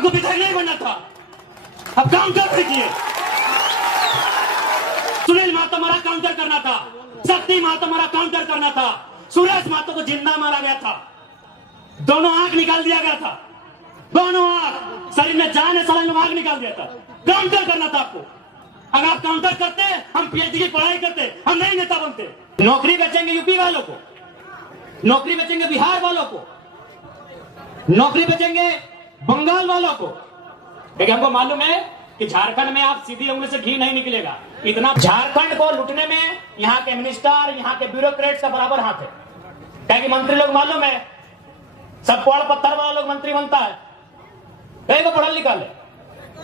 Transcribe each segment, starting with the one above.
हमको विधायक नहीं बनना था, अब काउंटर कीजिए। सुनील महतो मारा काउंटर करना था, शक्ति महतो मारा काउंटर करना था, सुरेश महतो को जिंदा मारा गया था, दोनों आंख निकाल दिया गया था, दोनों आंख, शरीर में जान है, सड़न में आंख निकाल दिया था। काउंटर करना था आपको। अगर आप काउंटर करते हम पीएचडी की पढ़ाई करते, हम नहीं नेता बनते। नौकरी बेचेंगे यूपी वालों को, नौकरी बेचेंगे बिहार वालों को, नौकरी बेचेंगे बंगाल वालों को। लेकिन हमको मालूम है कि झारखंड में आप सीधी उंगली से घी नहीं निकलेगा। इतना झारखंड को लूटने में यहाँ के मिनिस्टर, यहाँ के ब्यूरोक्रेट्स का बराबर हाथ है। क्या कि मंत्री लोग मालूम है, सब पोड़ पत्थर वाला लोग मंत्री बनता है, कहीं को पढ़ा लिखा है।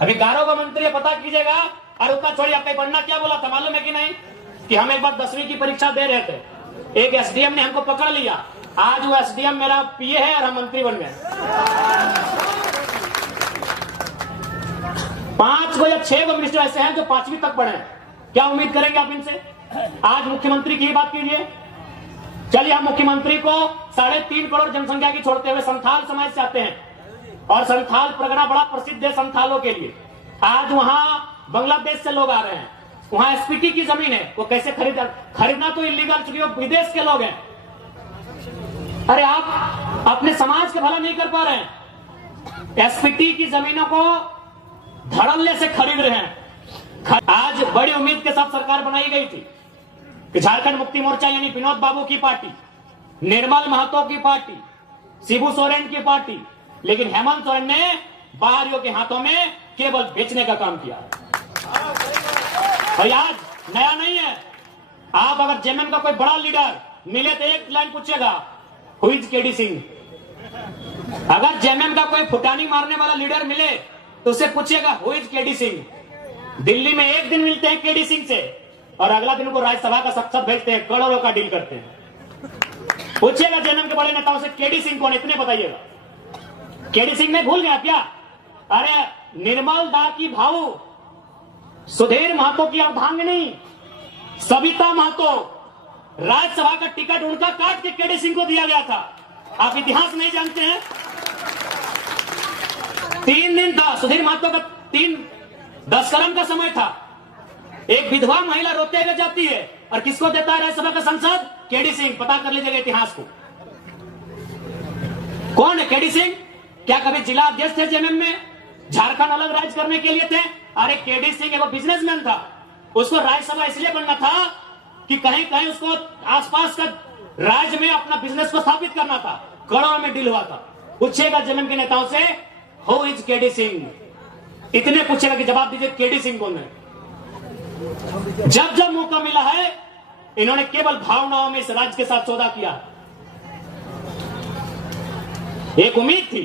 अभी गारो का मंत्री है, पता कीजिएगा। और उसका छोड़िए, आपका पढ़ना क्या बोला था मालूम है कि नहीं, कि हम एक बार 10वीं की परीक्षा दे रहे थे, एक एसडीएम ने हमको पकड़ लिया। आज वो एसडीएम मेरा पीए है और हम मंत्री बन गए। 5 को या 6 को मिनिस्टर ऐसे हैं जो 5वीं तक पढ़े। क्या उम्मीद करेंगे आप इनसे? आज मुख्यमंत्री की बात कीजिए। चलिए, हम मुख्यमंत्री को 3.5 करोड़ जनसंख्या की छोड़ते हुए संथाल समाज से आते हैं, और संथाल परगना बड़ा प्रसिद्ध है संथालों के लिए। आज वहां बांग्लादेश से लोग आ रहे हैं, वहां एसपीटी की जमीन है, वो कैसे खरीदना तो इलीगल, चूंकि वो विदेश के लोग हैं। अरे आप अपने समाज का भला नहीं कर पा रहे हैं, एसपीटी की जमीनों को धड़ल्ले से खरीद रहे हैं। आज बड़ी उम्मीद के साथ सरकार बनाई गई थी कि झारखंड मुक्ति मोर्चा यानी विनोद बाबू की पार्टी, निर्मल महतो की पार्टी, शिबू सोरेन की पार्टी, लेकिन हेमंत सोरेन ने बाहरियों के हाथों में केवल बेचने का काम किया। और आज नया नहीं है। आप अगर जेएमएम का कोई बड़ा लीडर मिले तो एक लाइन पूछेगा, हु इज केडी सिंह। अगर जेएमएम का कोई फुटानी मारने वाला लीडर मिले तो उससे पूछेगा, who is KD Singh. Delhi में एक दिन मिलते हैं केडी सिंह से, और अगला दिन उनको राज्यसभा का साक्षात भेजते हैं, करोड़ों का डील करते हैं। पूछेगा जेएमएम के बड़े नेताओं से, केडी सिंह कौन, इतने बताइएगा। केडी सिंह ने भूल गया क्या? अरे निर्मल दा की भाऊ, सुधीर महतो की अर्धांगिनी सविता महतो, राज्यसभा का टिकट उनका काट के केडी सिंह को दिया गया था। आप इतिहास नहीं जानते हैं? 3 दिन था सुधीर महतो का, 10 कलम का समय था। एक विधवा महिला रोते हुए जाती है, और किसको देता है राज्यसभा का सांसद? केडी सिंह। पता कर लीजिएगा इतिहास को, कौन है केडी सिंह। क्या कभी जिला अध्यक्ष थे जेएमएम में? झारखंड अलग राज्य करने के लिए थे? अरे केडी सिंह एक बिजनेसमैन था, उसको राज्यसभा इसलिए बनना था कि कहीं कहीं उसको आसपास का राज्य में अपना बिजनेस को स्थापित करना था। करोड़ों में डील हुआ था। पूछेगा जेएमएम के नेताओं से, हु इज केडी सिंह, इतने पूछेगा कि जवाब दीजिए केडी सिंह कौन है। जब जब मौका मिला है, इन्होंने केवल भावनाओं में इस राज्य के साथ सौदा किया। एक उम्मीद थी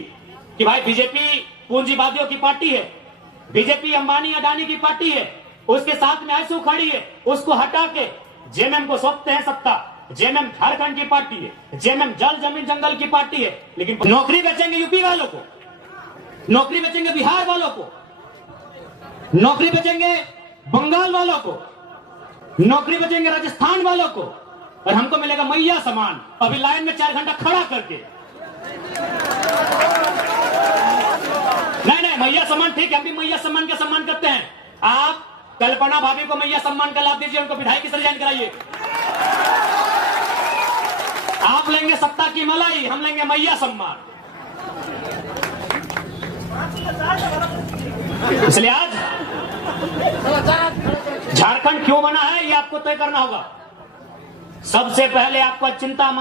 कि भाई बीजेपी पूंजीवादियों की पार्टी है, बीजेपी अंबानी अडानी की पार्टी है, उसके साथ में आंसू खड़ी है, उसको हटा के जेएमएम को सौंपते हैं सत्ता। जेएमएम झारखंड की पार्टी है, जेएमएम जल जमीन जंगल की पार्टी है। लेकिन नौकरी बेचेंगे यूपी वालों को, नौकरी बेचेंगे बिहार वालों को, नौकरी बेचेंगे बंगाल वालों को, नौकरी बेचेंगे राजस्थान वालों को, और हमको मिलेगा मैया सम्मान, अभी लाइन में 4 घंटा खड़ा करके। नहीं, मैया सम्मान ठीक है, हम भी मैया सम्मान का सम्मान करते हैं। आप कल्पना भाभी को मैया सम्मान का लाभ दीजिए, उनको विधायक से रिजाइन कराइए। आप लेंगे सत्ता की मलाई, हम लेंगे मैया सम्मान। इसलिए आज झारखंड क्यों बना है, ये आपको तय करना होगा। सबसे पहले आपको चिंतन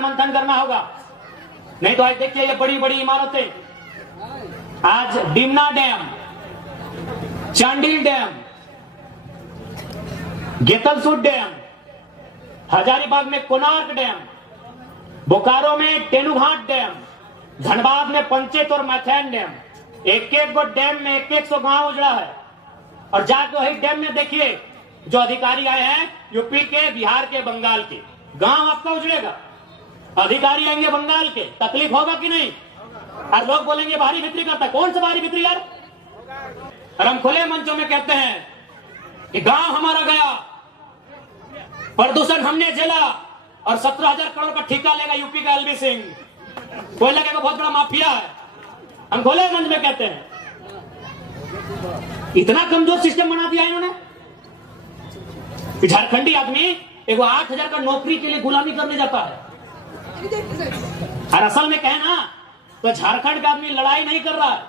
मंथन करना होगा। नहीं तो आज देखिए ये बड़ी बड़ी इमारतें, आज Dimna dam, Chandil dam, Getalsud dam, Hazaribagh में कोणार्क डैम, बोकारो में तेनुघाट डैम, धनबाद में पंचेत और मैथैन डैम, एक एक गो डैम में 100 गांव उजड़ा है। और जाके वही डैम में देखिए, जो अधिकारी आए हैं यूपी के, बिहार के, बंगाल के, गांव आपका उजड़ेगा। अधिकारी आएंगे बंगाल के, तकलीफ होगा कि नहीं? और लोग बोलेंगे बाहरी बिक्री करता है। कौन सा बाहरी बिक्री यार? और हम खुले मंचों में कहते हैं कि गांव हमारा गया, प्रदूषण हमने झेला, और 17,000 करोड़ का ठेका लेगा यूपी का एलबी सिंह। कोयला का बहुत बड़ा माफिया है। हम खोले मंच में कहते हैं। इतना कमजोर सिस्टम बना दिया इन्होंने। झारखंडी आदमी एगो 8,000 का नौकरी के लिए गुलामी करने जाता है। और असल में कहे ना तो झारखंड का आदमी लड़ाई नहीं कर रहा है,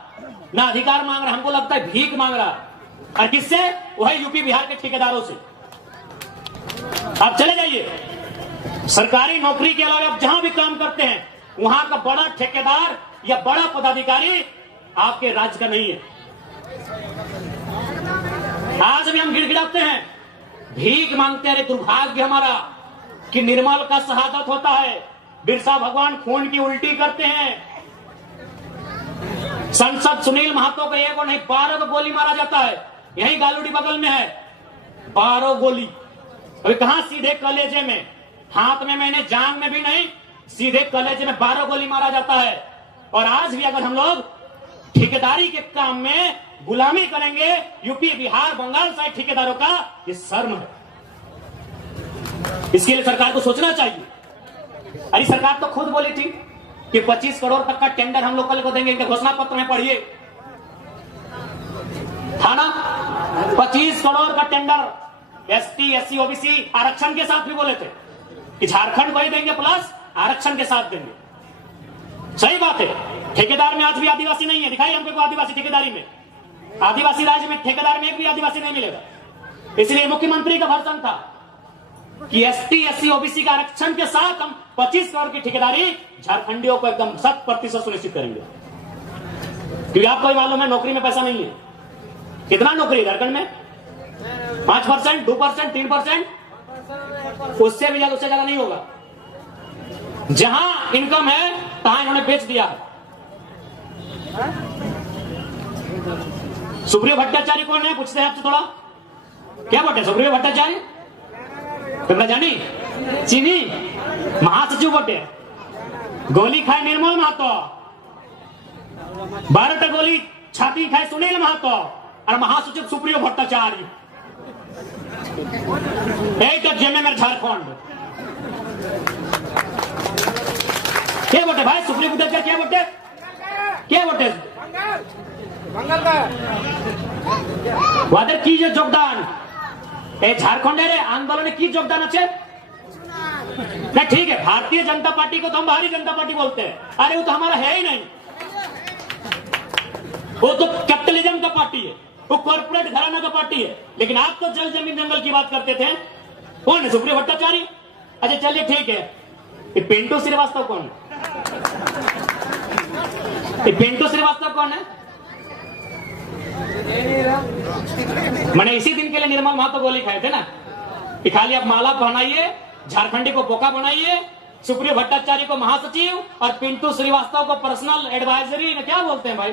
ना अधिकार मांग रहा है, हमको लगता है भीख मांग रहा है। और किससे? वह यूपी बिहार के ठेकेदारों से। आप चले जाइए सरकारी नौकरी के अलावा आप जहां भी काम करते हैं, वहां का बड़ा ठेकेदार या बड़ा पदाधिकारी आपके राज्य का नहीं है। आज भी हम गिड़गिड़ाते हैं, भीख मांगते हैं। दुर्भाग्य हमारा कि निर्मल का शहादत होता है, बिरसा भगवान खून की उल्टी करते हैं। संसद सुनील महतो को एक और नहीं 12 को गोली मारा जाता है। यही गालूडी बगल में है, 12 गोली। अभी कहां? सीधे कलेजे में, हाथ में मैंने, जांग में भी नहीं, सीधे कलेजे में 12 गोली मारा जाता है। और आज भी अगर हम लोग ठेकेदारी के काम में गुलामी करेंगे यूपी बिहार बंगाल साइड ठेकेदारों का, ये शर्म है। इसके लिए सरकार को सोचना चाहिए। अरे सरकार तो खुद बोली थी कि 25 करोड़ तक का टेंडर हम लोग कल को देंगे। इनके घोषणा पत्र में पढ़िए, था ना 25 करोड़ का टेंडर। एसटी एससी ओबीसी आरक्षण के साथ भी बोले थे कि झारखंड को ही देंगे प्लस आरक्षण के साथ देंगे। सही बात है। ठेकेदार में आज भी आदिवासी नहीं है। दिखाइए हमको आदिवासी ठेकेदारी में, आदिवासी राज्य में ठेकेदार में एक भी आदिवासी नहीं मिलेगा। इसलिए मुख्यमंत्री का भर्सन था कि एसटी एससी ओबीसी का आरक्षण के साथ हम 25 करोड़ की ठेकेदारी झारखंडियों को एकदम 100% सुनिश्चित करेंगे। क्योंकि आपको भी मालूम है नौकरी में पैसा नहीं है। कितना नौकरी झारखंड में? 5%, 2%, 3%, उससे भी ज्यादा, उससे ज्यादा नहीं होगा। जहां इनकम है तहां इन्होंने बेच दिया है। सुप्रियो भट्टाचार्य कौन है? पूछते हैं आपसे थोड़ा, क्या बोलते? सुप्रियो भट्टाचार्य जानी चीनी महासचिव बोटे, गोली खाए निर्मल महतो, 12 गोली छाती खाए सुनील महतो, और महासचिव सुप्रियो भट्टाचार्य। एक जेमे में झारखंड क्या बोटे भाई? सुप्रियो भट्टाचार्य क्या बोटे? क्या बोटे? वादर की योगदान झारखंड आंदोलन की योगदान अच्छे नहीं। ठीक है, भारतीय जनता पार्टी को तो हम भारी जनता पार्टी बोलते हैं। अरे वो तो हमारा है ही नहीं, वो तो कैपिटलिज्म का पार्टी है, वो कॉर्पोरेट घराना का पार्टी है। लेकिन आप तो जल जमीन जंगल की बात करते थे। कौन है? सुप्रियो भट्टाचार्य। अच्छा चलिए ठीक है, ये पिंटू श्रीवास्तव कौन है? ये पिंटू श्रीवास्तव कौन है? मैंने इसी दिन के लिए निर्मल महतो गोली खाए थे ना कि खाली आप माला पहनाइए, झारखंडी को बोका बनाइए, सुप्रियो भट्टाचार्य को महासचिव और पिंटू श्रीवास्तव को पर्सनल एडवाइजरी, क्या बोलते हैं भाई?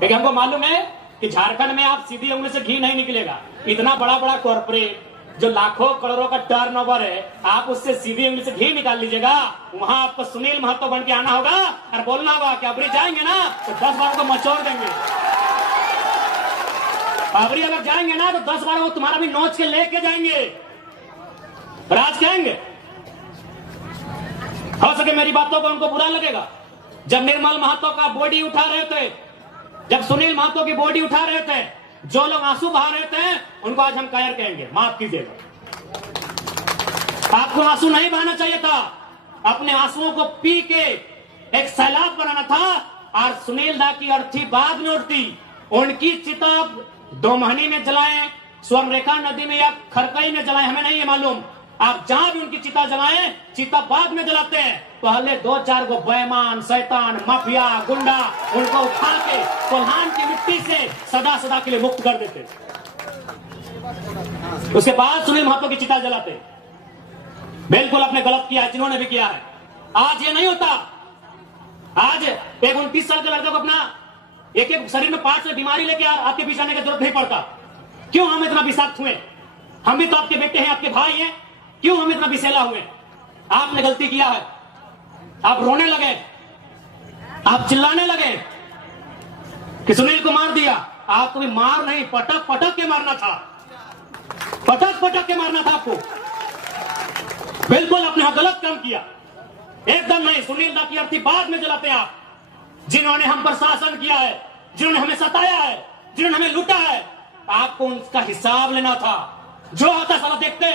लेकिन हमको मालूम है कि झारखंड में आप सीधी उंगली से घी नहीं निकलेगा। इतना बड़ा बड़ा कॉर्पोरेट जो लाखों करोड़ों का टर्नओवर है, आप उससे सीधी उंगली से घी निकाल लीजिएगा। वहां आपको सुनील महतो बन के आना होगा और बोलना होगा कि अबरी जाएंगे ना तो 10 बार को मचोड़ देंगे। अबरी अगर जाएंगे ना तो 10 बार वो तुम्हारा भी नोच के लेके जाएंगे, राज कहेंगे। हो सके मेरी बातों को उनको बुरा लगेगा। जब निर्मल महतो का बॉडी उठा रहे थे, जब सुनील महतो की बॉडी उठा रहे थे, जो लोग आंसू बहा रहे थे, उनको आज हम कायर कहेंगे, माफ कीजिएगा। आपको आंसू नहीं बहाना चाहिए था, अपने आंसुओं को पी के एक सैलाब बनाना था। और सुनील दा की अर्थी बाद में उठती, उनकी चिता 2 महीने में जलाएं, स्वर्णरेखा नदी में या खरकई में जलाएं, हमें नहीं है मालूम। आप जहां भी उनकी चिता जलाएं, चिता बाद में जलाते हैं। पहले 2-4 को बेईमान, शैतान, माफिया, गुंडा उनको उठा के कोल्हान की मिट्टी से सदा सदा के लिए मुक्त कर देते। उसके बाद सुनील महतो की चिता जलाते। बिल्कुल आपने गलत किया है, जिन्होंने भी किया है। आज ये नहीं होता। आज एक 29 साल के लड़के को अपना एक शरीर में पार्ट से बीमारी लेके आपके बीच आने की जरूरत नहीं पड़ता। क्यों हम इतना विषाक्त हुए? हम भी तो आपके बेटे हैं, आपके भाई हैं, क्यों हम इतना विषैला हुए? आपने गलती किया है, आप रोने लगे, आप चिल्लाने लगे कि सुनील को मार दिया। आपको भी मार नहीं, पटक पटक के मारना था, पटक पटक के मारना था आपको। बिल्कुल आपने गलत काम किया, एकदम नहीं। सुनील दा की अर्थी बाद में जलाते आप, जिन्होंने हम पर शासन किया है, जिन्होंने हमें सताया है, जिन्होंने हमें लूटा है, आपको उनका हिसाब लेना था। जो होता साला देखते